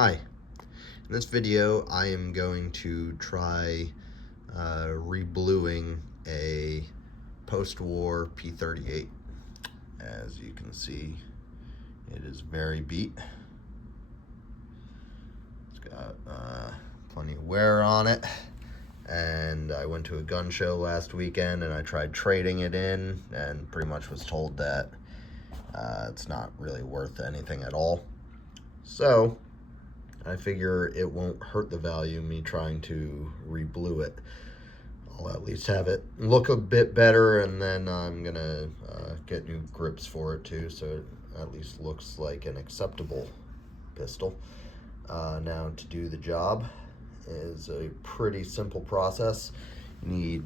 Hi, in this video I am going to try rebluing a post-war P-38. As you can see, it is very beat. It's got plenty of wear on it, and I went to a gun show last weekend and I tried trading it in and pretty much was told that it's not really worth anything at all. So I figure it won't hurt the value me trying to reblue it. I'll at least have it look a bit better, and then I'm gonna get new grips for it too, so it at least looks like an acceptable pistol. Now to do the job is a pretty simple process. I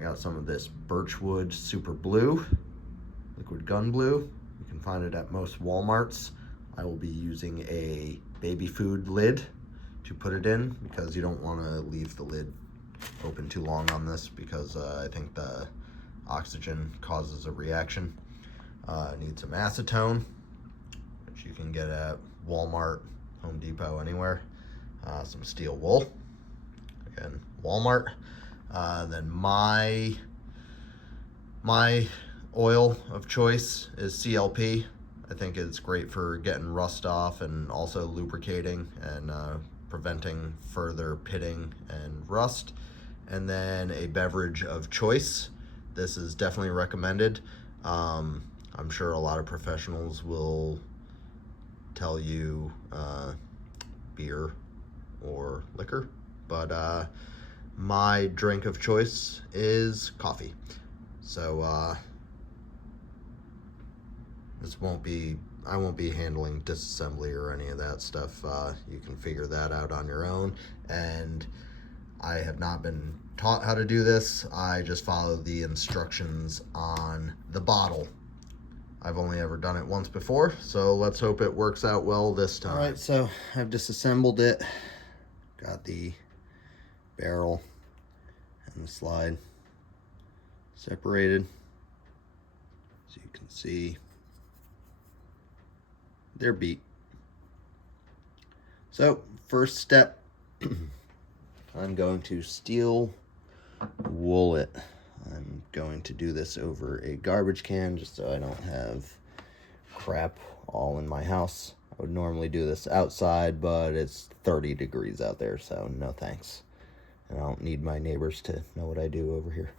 got some of this Birchwood Super Blue, liquid gun blue. You can find it at most Walmarts. I will be using a baby food lid to put it in because you don't want to leave the lid open too long on this, because I think the oxygen causes a reaction. Need some acetone, which you can get at Walmart, Home Depot, anywhere. Some steel wool, again Walmart. Then my oil of choice is CLP. I think it's great for getting rust off and also lubricating and preventing further pitting and rust. And then a beverage of choice. This is definitely recommended. I'm sure a lot of professionals will tell you beer or liquor, but my drink of choice is coffee. So I won't be handling disassembly or any of that stuff. You can figure that out on your own, and I have not been taught how to do this. I just follow the instructions on the bottle. I've only ever done it once before, so let's hope it works out well this time. All right, so I've disassembled it. Got the barrel and the slide separated. As you can see, they're beat. So first step, I'm going to steel wool it. I'm going to do this over a garbage can just so I don't have crap all in my house. I would normally do this outside, but it's 30 degrees out there, so no thanks. And I don't need my neighbors to know what I do over here.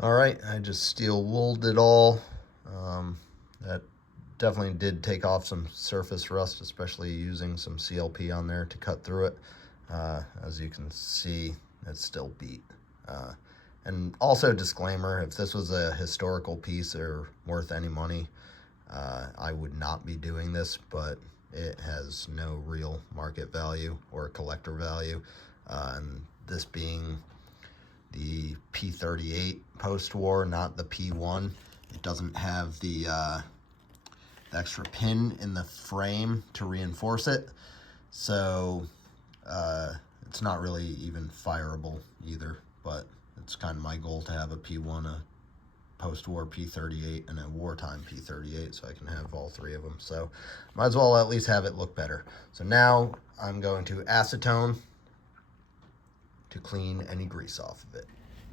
All right, I just steel wooled it all. That definitely did take off some surface rust, especially using some CLP on there to cut through it. As you can see, it's still beat. And also, disclaimer, if this was a historical piece or worth any money, I would not be doing this, but it has no real market value or collector value. And this being the P-38 post-war, not the P-1. It doesn't have the extra pin in the frame to reinforce it, so it's not really even fireable either, but it's kind of my goal to have a P-1, a post-war P-38, and a wartime P-38, so I can have all three of them. So might as well at least have it look better. So now I'm going to acetone to clean any grease off of it.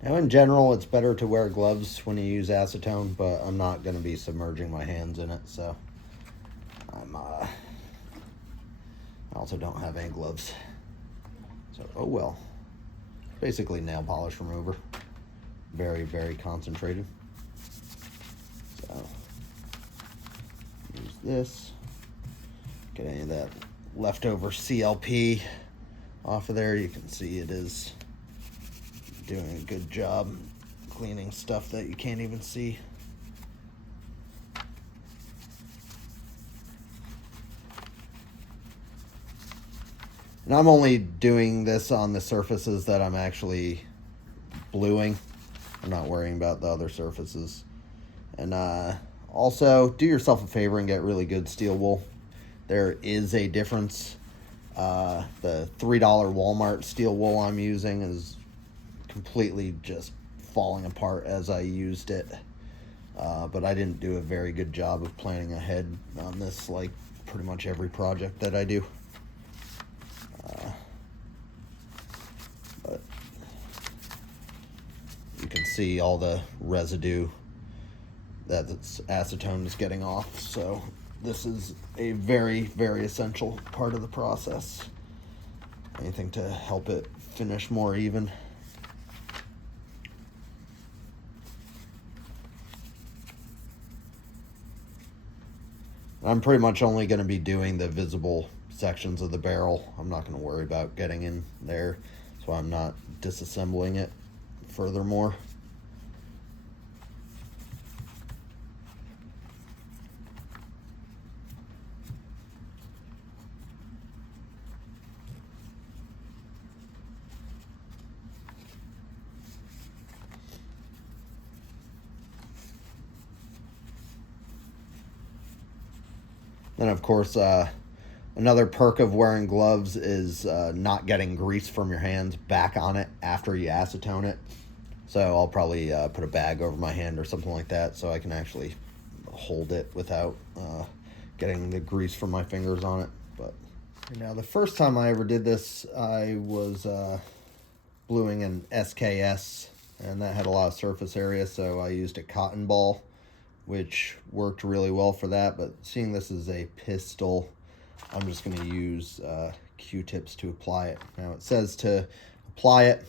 Now, in general, it's better to wear gloves when you use acetone, but I'm not going to be submerging my hands in it, so I also don't have any gloves. So, oh well. Basically nail polish remover. Very, very concentrated. So, use this. Get any of that leftover CLP off of there. You can see it is doing a good job cleaning stuff that you can't even see. And I'm only doing this on the surfaces that I'm actually bluing. I'm not worrying about the other surfaces. And also, do yourself a favor and get really good steel wool. There is a difference. The $3 Walmart steel wool I'm using is completely just falling apart as I used it. But I didn't do a very good job of planning ahead on this, like pretty much every project that I do. But you can see all the residue that this acetone is getting off. So this is a very, very essential part of the process. Anything to help it finish more even. I'm pretty much only going to be doing the visible sections of the barrel. I'm not going to worry about getting in there, so I'm not disassembling it furthermore. Then, of course, another perk of wearing gloves is not getting grease from your hands back on it after you acetone it. So I'll probably put a bag over my hand or something like that so I can actually hold it without getting the grease from my fingers on it. But now, the first time I ever did this, I was bluing an SKS, and that had a lot of surface area, so I used a cotton ball, which worked really well for that. But seeing this as a pistol, I'm just going to use Q-tips to apply it. Now it says to apply it,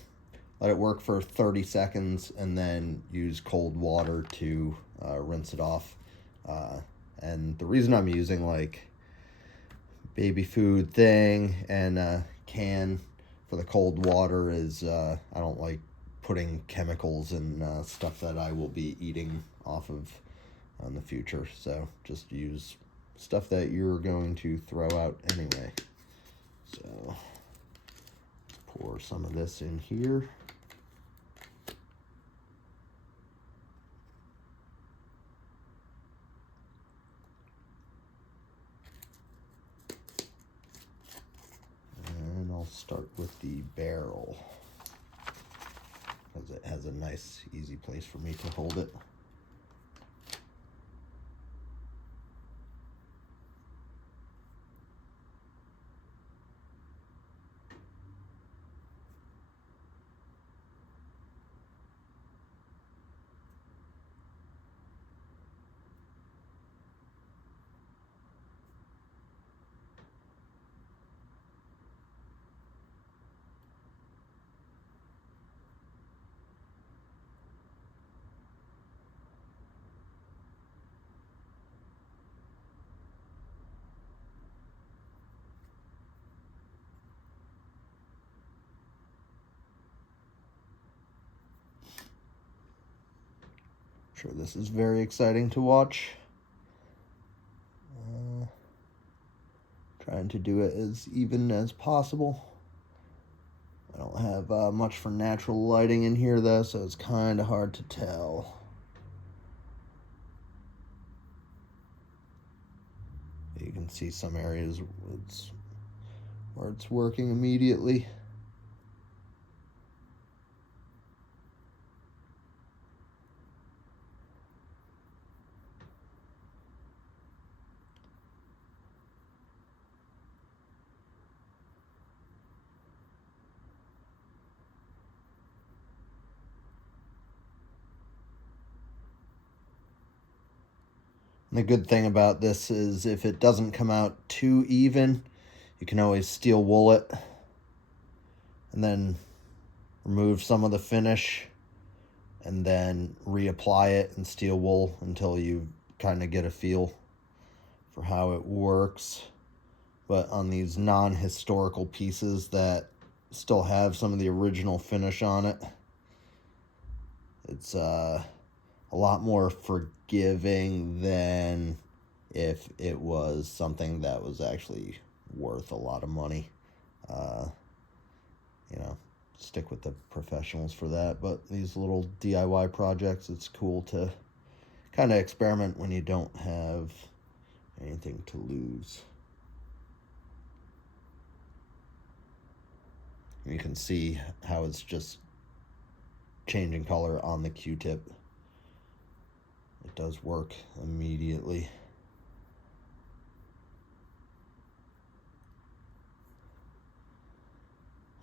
let it work for 30 seconds, and then use cold water to rinse it off. And the reason I'm using like baby food thing and a can for the cold water is I don't like putting chemicals and stuff that I will be eating off of in the future. So just use stuff that you're going to throw out anyway. So pour some of this in here. And I'll start with the barrel because it has a nice, easy place for me to hold it. Sure, this is very exciting to watch. Trying to do it as even as possible. I don't have much for natural lighting in here though, so it's kind of hard to tell. You can see some areas where it's working immediately. The good thing about this is if it doesn't come out too even, you can always steel wool it and then remove some of the finish and then reapply it in steel wool until you kind of get a feel for how it works. But on these non-historical pieces that still have some of the original finish on it, it's a lot more forgiving than if it was something that was actually worth a lot of money. You know, stick with the professionals for that. But these little DIY projects, it's cool to kind of experiment when you don't have anything to lose. You can see how it's just changing color on the Q-tip. It does work immediately.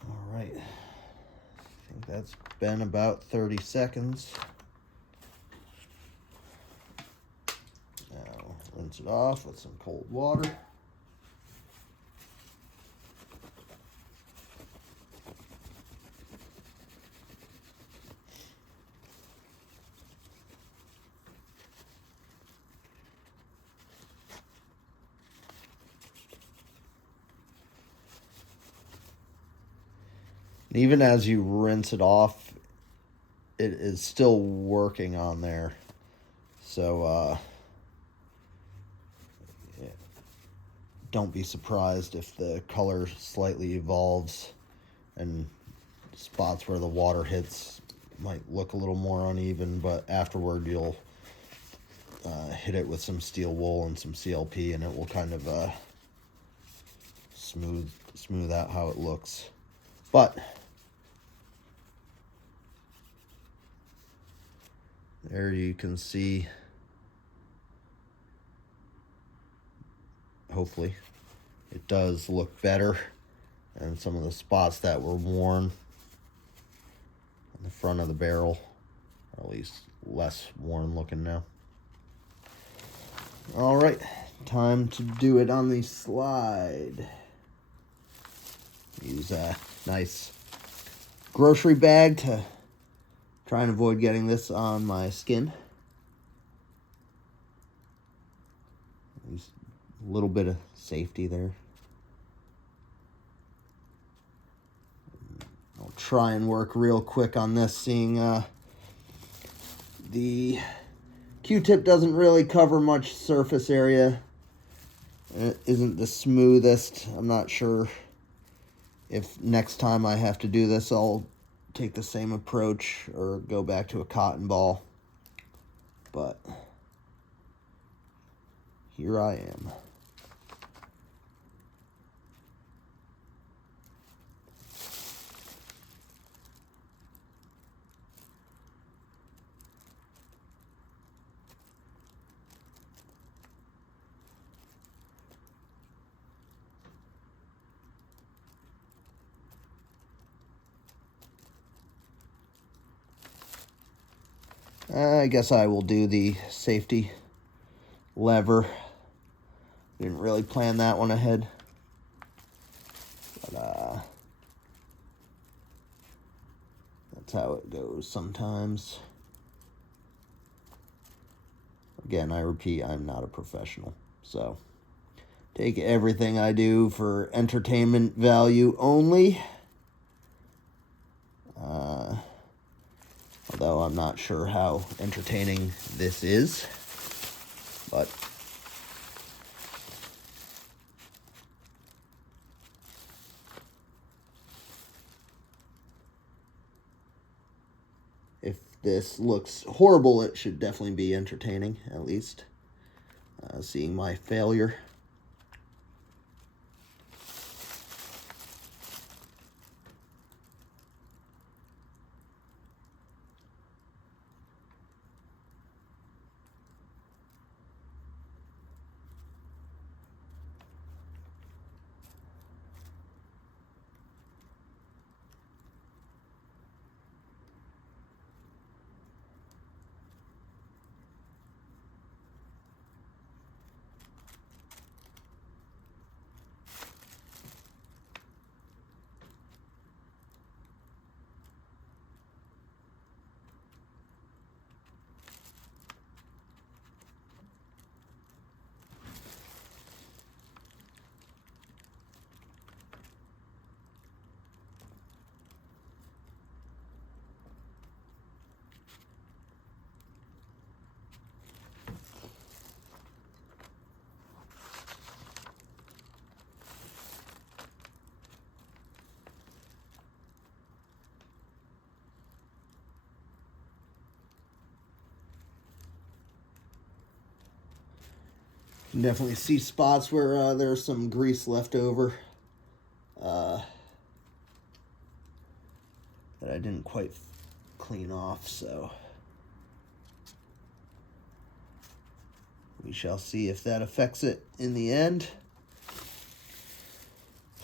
All right, I think that's been about 30 seconds. Now rinse it off with some cold water. And even as you rinse it off, it is still working on there. So yeah, don't be surprised if the color slightly evolves and spots where the water hits might look a little more uneven, but afterward you'll hit it with some steel wool and some CLP and it will kind of smooth out how it looks. But there you can see, hopefully, it does look better. And some of the spots that were worn on the front of the barrel are at least less worn looking now. All right, time to do it on the slide. Use a nice grocery bag to try and avoid getting this on my skin. Use a little bit of safety there. I'll try and work real quick on this, seeing the Q-tip doesn't really cover much surface area. It isn't the smoothest. I'm not sure if next time I have to do this, I'll take the same approach or go back to a cotton ball. But here I am. I guess I will do the safety lever. Didn't really plan that one ahead. But that's how it goes sometimes. Again, I repeat, I'm not a professional. So take everything I do for entertainment value only. Although I'm not sure how entertaining this is, but if this looks horrible, it should definitely be entertaining, at least, seeing my failure. can definitely see spots where there's some grease left over that I didn't quite clean off, so we shall see if that affects it in the end.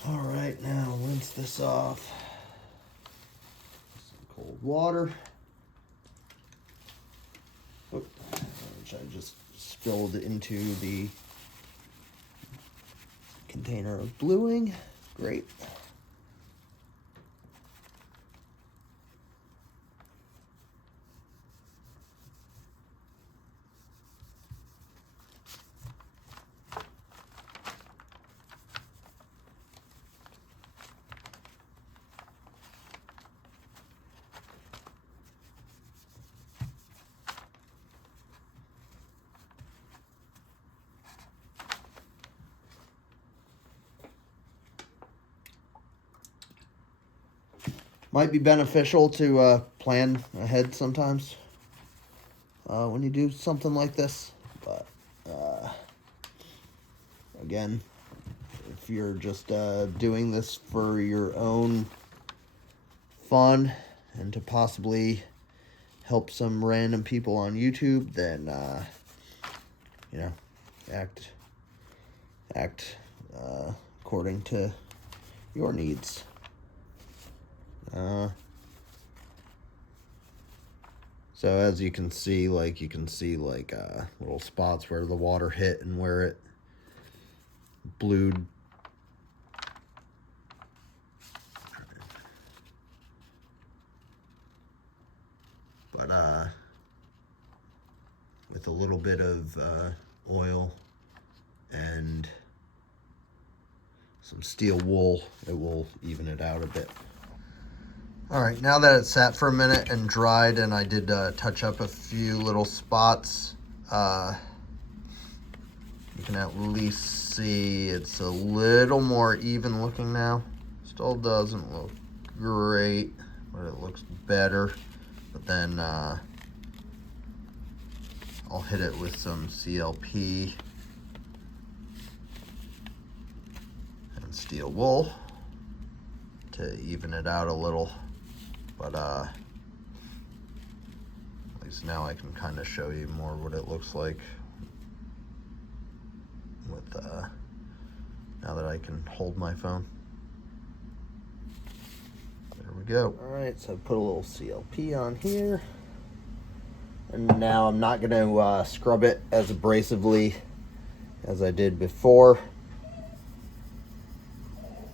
All right, now rinse this off. Some cold water. Oop, which I just spilled into the container of bluing. Great. Might be beneficial to plan ahead sometimes when you do something like this. But again, if you're just doing this for your own fun and to possibly help some random people on YouTube, then you know, act according to your needs. So as you can see, little spots where the water hit and where it blued. But with a little bit of oil and some steel wool, it will even it out a bit. All right, now that it's sat for a minute and dried, and I did touch up a few little spots, you can at least see it's a little more even looking now. Still doesn't look great, but it looks better. But then I'll hit it with some CLP and steel wool to even it out a little. But at least now I can kind of show you more what it looks like with now that I can hold my phone. There we go. All right, so I put a little CLP on here, and now I'm not going to scrub it as abrasively as I did before.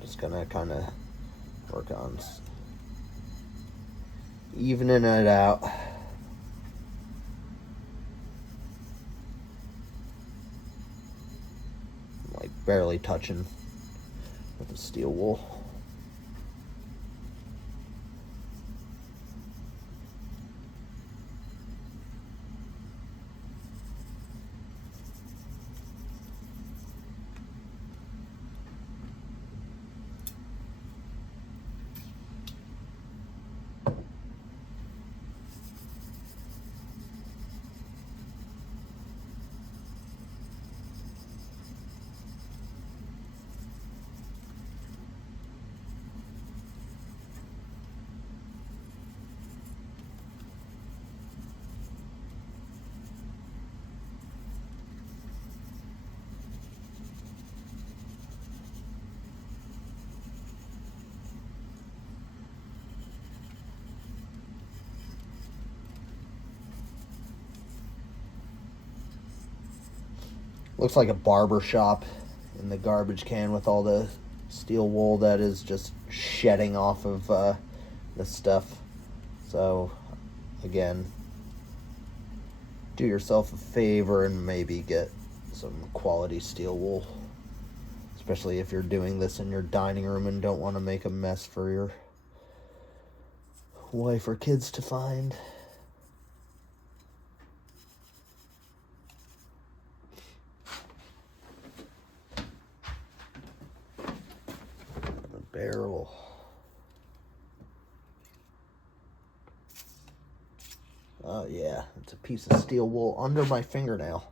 Just gonna kind of work on evening it out. Like barely touching with the steel wool. Looks like a barber shop in the garbage can with all the steel wool that is just shedding off of this stuff. So again, do yourself a favor and maybe get some quality steel wool, especially if you're doing this in your dining room and don't want to make a mess for your wife or kids to find. Barrel. Oh yeah, it's a piece of steel wool under my fingernail.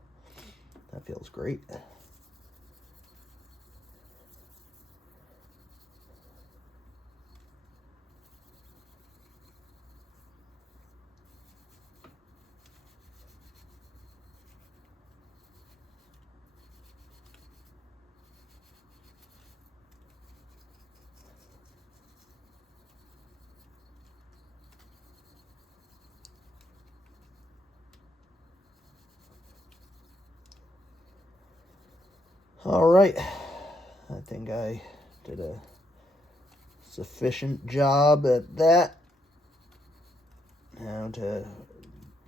That feels great. All right, I think I did a sufficient job at that. Now to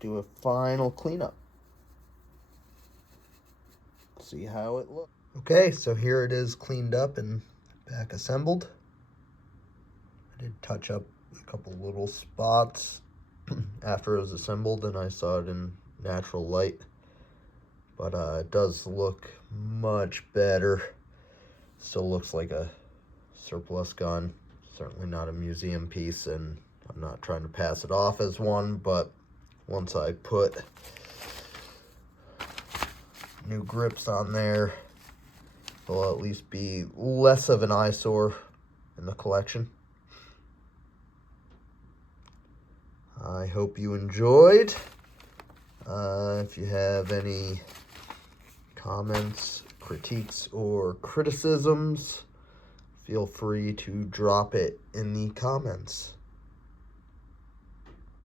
do a final cleanup. See how it looks. Okay, so here it is cleaned up and back assembled. I did touch up a couple little spots after it was assembled, and I saw it in natural light. But it does look much better. Still looks like a surplus gun. Certainly not a museum piece, and I'm not trying to pass it off as one, but once I put new grips on there, it'll at least be less of an eyesore in the collection. I hope you enjoyed. If you have any comments, critiques, or criticisms, feel free to drop it in the comments.